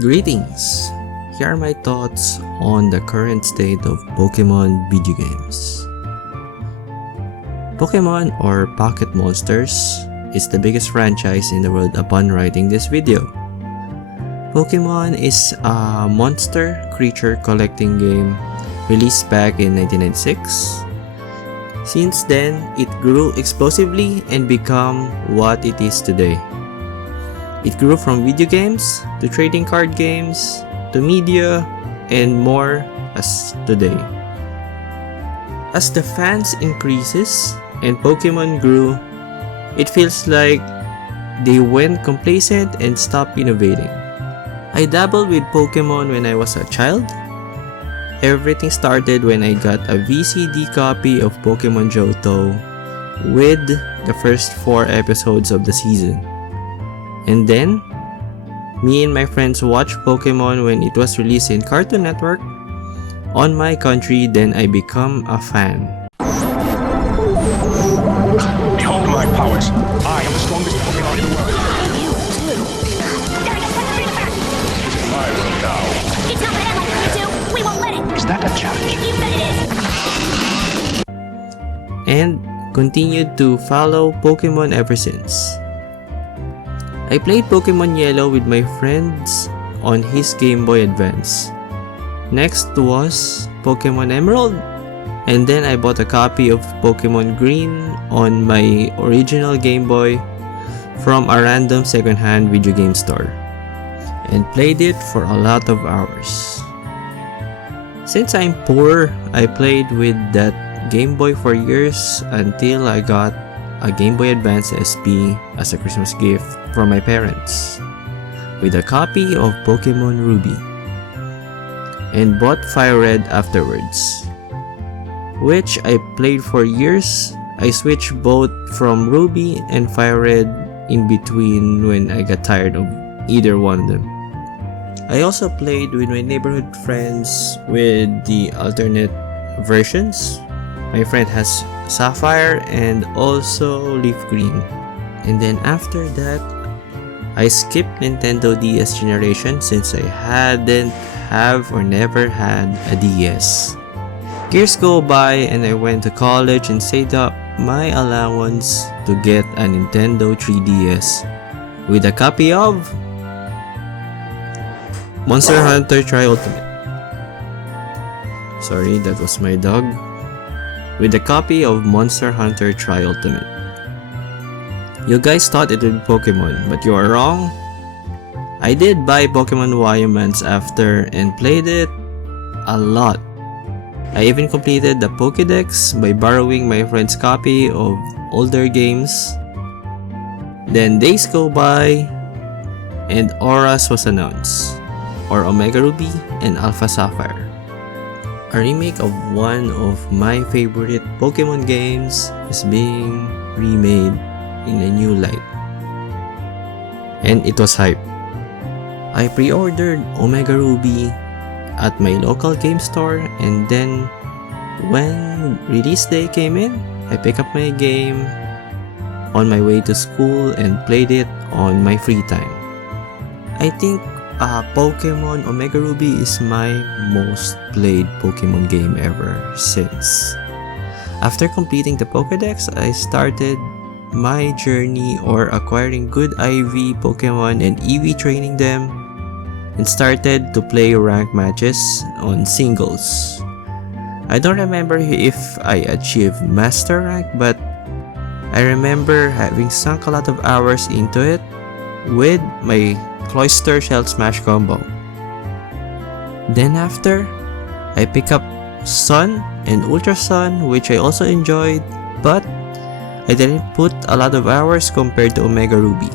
Greetings! Here are my thoughts on the current state of Pokémon video games. Pokémon or Pocket Monsters is the biggest franchise in the world upon writing this video. Pokémon is a monster creature collecting game released back in 1996. Since then, it grew explosively and became what it is today. It grew from video games to trading card games to media and more as today. As the fans increases and Pokemon grew, it feels like they went complacent and stopped innovating. I dabbled with Pokemon when I was a child. Everything started when I got a VCD copy of Pokemon Johto with the first 4 episodes of the season. And then, me and my friends watched Pokemon when it was released in Cartoon Network on my country, then I become a fan. Behold my powers! I am the strongest Pokemon in the world! You too! There he is! Bring it back! I will now! It's not gonna end like we do! We won't let it! Is that a challenge? You bet it is! And continued to follow Pokemon ever since. I played Pokemon Yellow with my friends on his Game Boy Advance. Next was Pokemon Emerald, and then I bought a copy of Pokemon Green on my original Game Boy from a random secondhand video game store and played it for a lot of hours. Since I'm poor, I played with that Game Boy for years until I got a Game Boy Advance SP as a Christmas gift from my parents with a copy of Pokemon Ruby and bought Fire Red afterwards, which I played for years. I switched both from Ruby and Fire Red in between when I got tired of either one of them. I also played with my neighborhood friends with the alternate versions. My friend has Sapphire and also Leaf Green. And then after that, I skipped Nintendo DS generation since I never had a DS. Years go by and I went to college and saved up my allowance to get a Nintendo 3DS with a copy of Monster Hunter Tri Ultimate. Sorry, that was my dog. With a copy of Monster Hunter Tri Ultimate. You guys thought it would be Pokemon, but you are wrong. I did buy Pokemon YMans after and played it a lot. I even completed the Pokédex by borrowing my friend's copy of older games. Then days go by and Auras was announced, or Omega Ruby and Alpha Sapphire. A remake of one of my favorite Pokemon games is being remade in a new light. And it was hype. I pre-ordered Omega Ruby at my local game store, and then when release day came in, I picked up my game on my way to school and played it on my free time. I think Pokemon Omega Ruby is my most played Pokemon game ever since. After completing the Pokédex, I started my journey or acquiring good IV Pokemon and EV training them, and started to play rank matches on singles. I don't remember if I achieved Master Rank, but I remember having sunk a lot of hours into it with my Cloyster Shell Smash combo. Then after, I pick up Sun and Ultra Sun, which I also enjoyed, but I didn't put a lot of hours compared to Omega Ruby.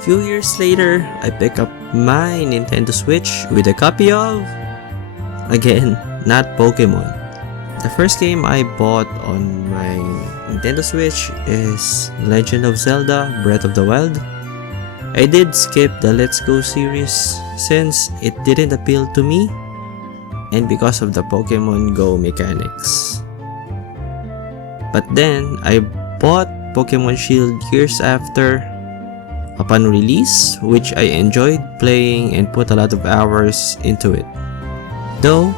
Few years later, I pick up my Nintendo Switch with a copy of, again, not Pokemon. The first game I bought on my Nintendo Switch is Legend of Zelda Breath of the Wild. I did skip the Let's Go series since it didn't appeal to me and because of the Pokemon Go mechanics. But then I bought Pokemon Shield years after upon release, which I enjoyed playing and put a lot of hours into it. Though,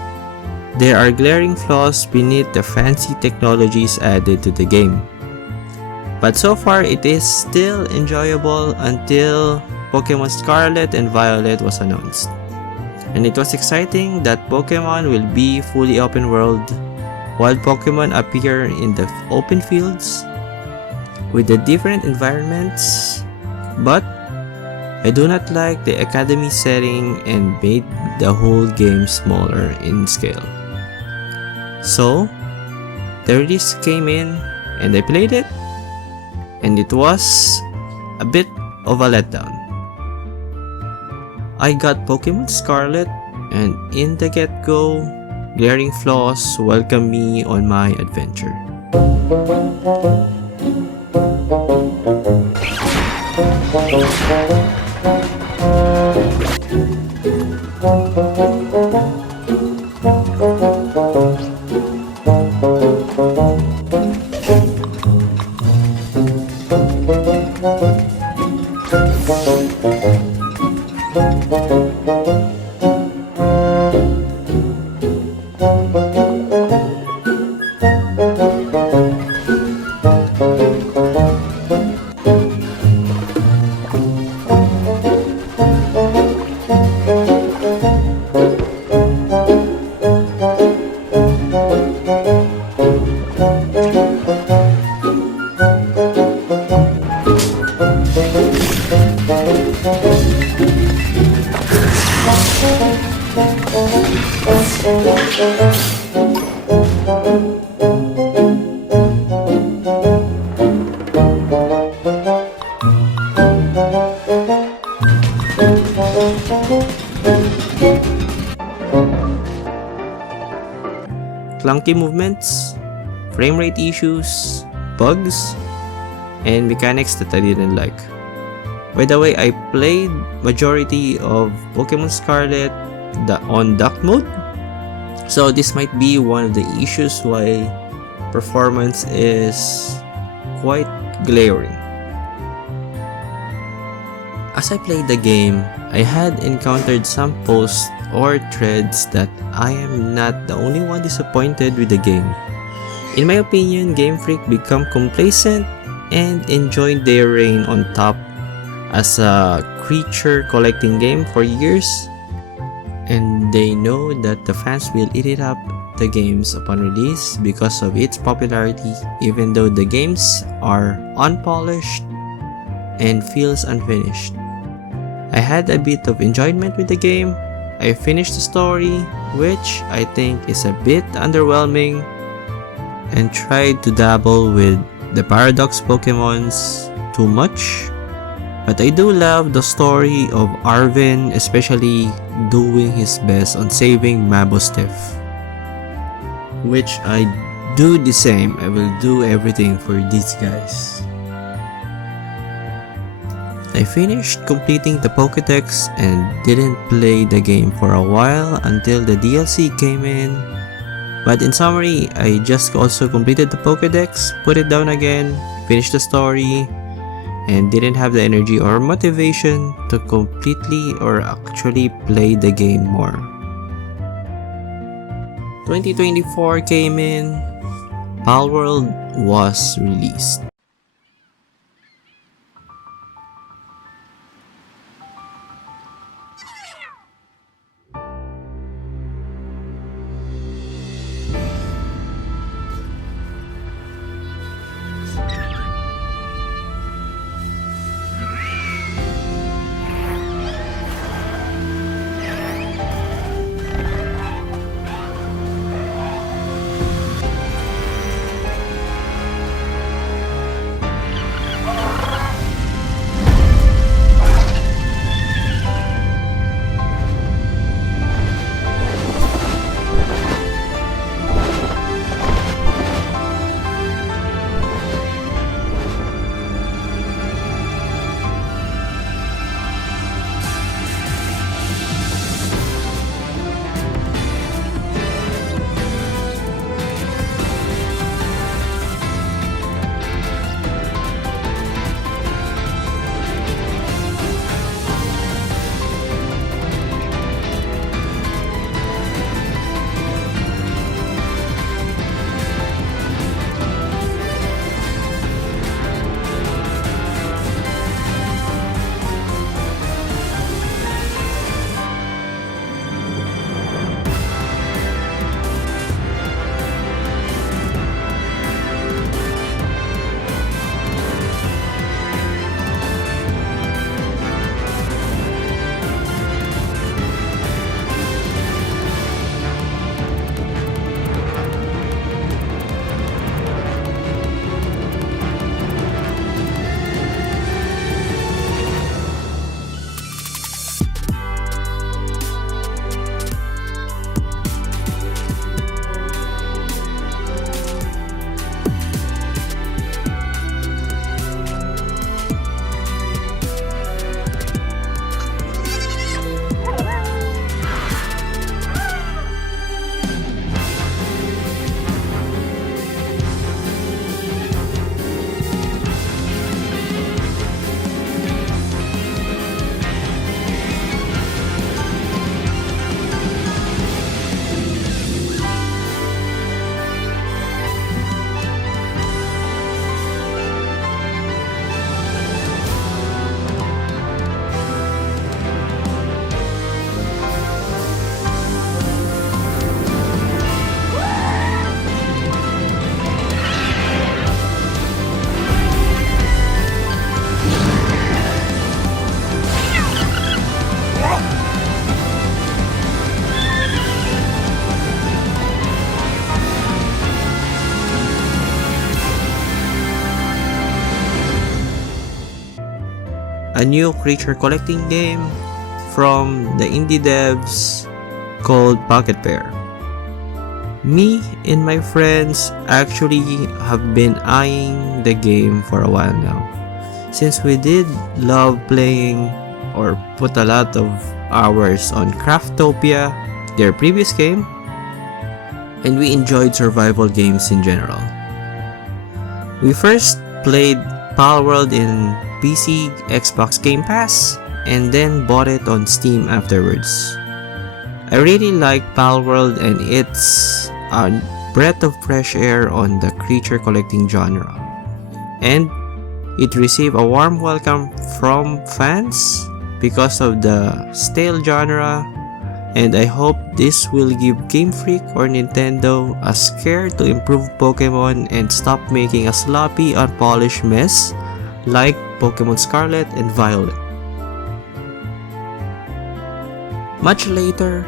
there are glaring flaws beneath the fancy technologies added to the game. But so far, it is still enjoyable until Pokémon Scarlet and Violet was announced. And it was exciting that Pokémon will be fully open world, while Pokémon appear in the open fields with the different environments. But I do not like the academy setting and made the whole game smaller in scale. So, the release came in and I played it, and it was a bit of a letdown. I got Pokémon Scarlet, and in the get-go, glaring flaws welcomed me on my adventure. Clunky movements, frame rate issues, bugs, and mechanics that I didn't like. By the way, I played majority of Pokémon Scarlet on dock mode, so this might be one of the issues why performance is quite glaring. As I played the game, I had encountered some posts or threads that I am not the only one disappointed with the game. In my opinion, Game Freak become complacent and enjoyed their reign on top as a creature collecting game for years, and they know that the fans will eat it up the games upon release because of its popularity, even though the games are unpolished and feels unfinished. I had a bit of enjoyment with the game. I finished the story, which I think is a bit underwhelming, and tried to dabble with the Paradox Pokemons too much. But I do love the story of Arvin, especially doing his best on saving Mabosstiff, which I do the same. I will do everything for these guys. I finished completing the Pokédex and didn't play the game for a while until the DLC came in. But in summary, I just also completed the Pokédex, put it down again, finished the story, and didn't have the energy or motivation to completely or actually play the game more. 2024 came in, Palworld was released. a new creature collecting game from the indie devs called Pocket Pair. Me and my friends actually have been eyeing the game for a while now, since we did love playing or put a lot of hours on Craftopia, their previous game, and we enjoyed survival games in general. We first played Palworld in PC, Xbox Game Pass, and then bought it on Steam afterwards. I really like Palworld, and it's a breath of fresh air on the creature collecting genre. And it received a warm welcome from fans because of the stale genre, and I hope this will give Game Freak or Nintendo a scare to improve Pokemon and stop making a sloppy, unpolished mess like Pokemon Scarlet and Violet. Much later,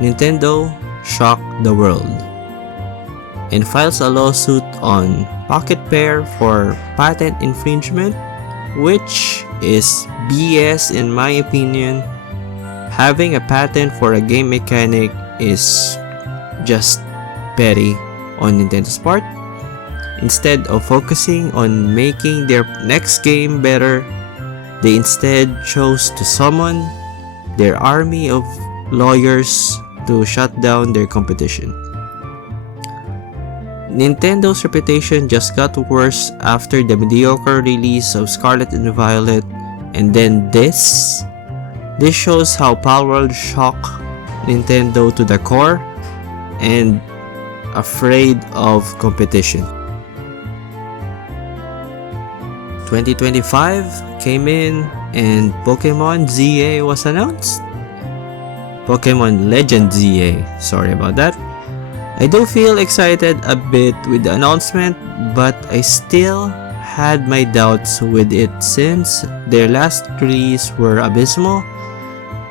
Nintendo shocked the world and files a lawsuit on Pocket Pair for patent infringement, which is BS in my opinion. Having a patent for a game mechanic is just petty on Nintendo's part. Instead of focusing on making their next game better, they instead chose to summon their army of lawyers to shut down their competition. Nintendo's reputation just got worse after the mediocre release of Scarlet and Violet, and then this shows how Palworld shocked Nintendo to the core and afraid of competition. 2025 came in and Pokemon ZA was announced. Pokemon Legend ZA, sorry about that. I do feel excited a bit with the announcement, but I still had my doubts with it since their last release were abysmal,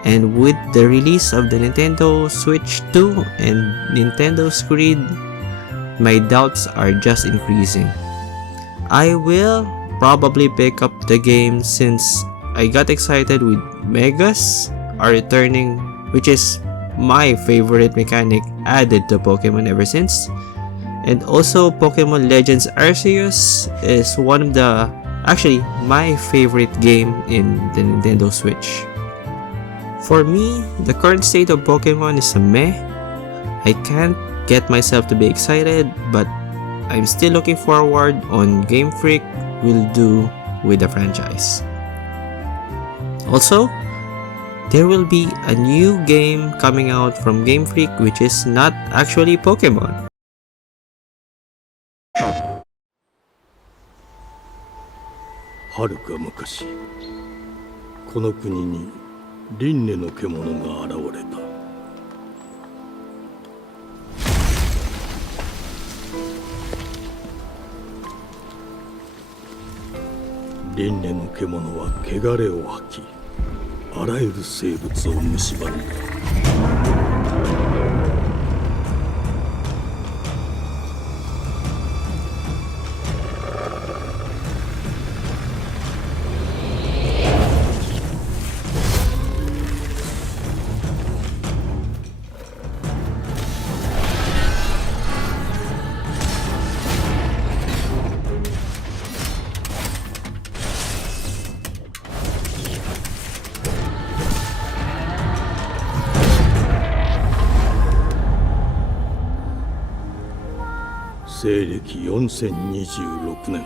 and with the release of the Nintendo Switch 2 and Nintendo Screed, my doubts are just increasing. I will probably pick up the game since I got excited with Megas are returning, which is my favorite mechanic added to Pokemon ever since. And also Pokemon Legends Arceus is one of the, actually my favorite game in the Nintendo Switch. For me, the current state of Pokemon is a meh. I can't get myself to be excited, but I'm still looking forward on Game Freak will do with the franchise. Also, there will be a new game coming out from Game Freak which is not actually Pokemon. 遥か昔、この国に輪廻の獣が現れた。輪廻の獣は汚れを吐き、あらゆる生物を蝕んだ。西暦4026年、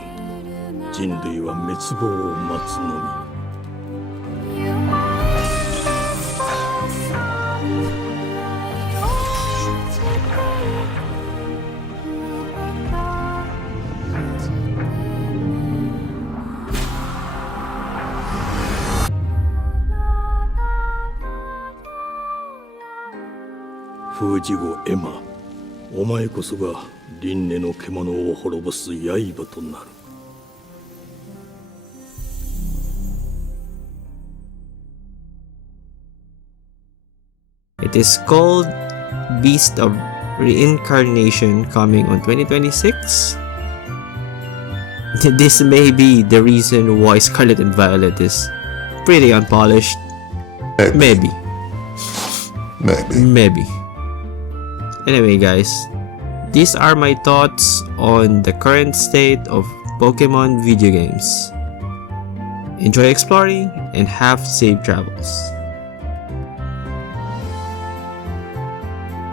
人類は滅亡を待つのみ。封じ子エマ、お前こそが輪廻の獣を滅ぼす刃となる。It is called Beast of Reincarnation, coming on 2026. This may be the reason why Scarlet and Violet is pretty unpolished. Maybe. Maybe. Anyway guys, these are my thoughts on the current state of Pokemon video games. Enjoy exploring and have safe travels.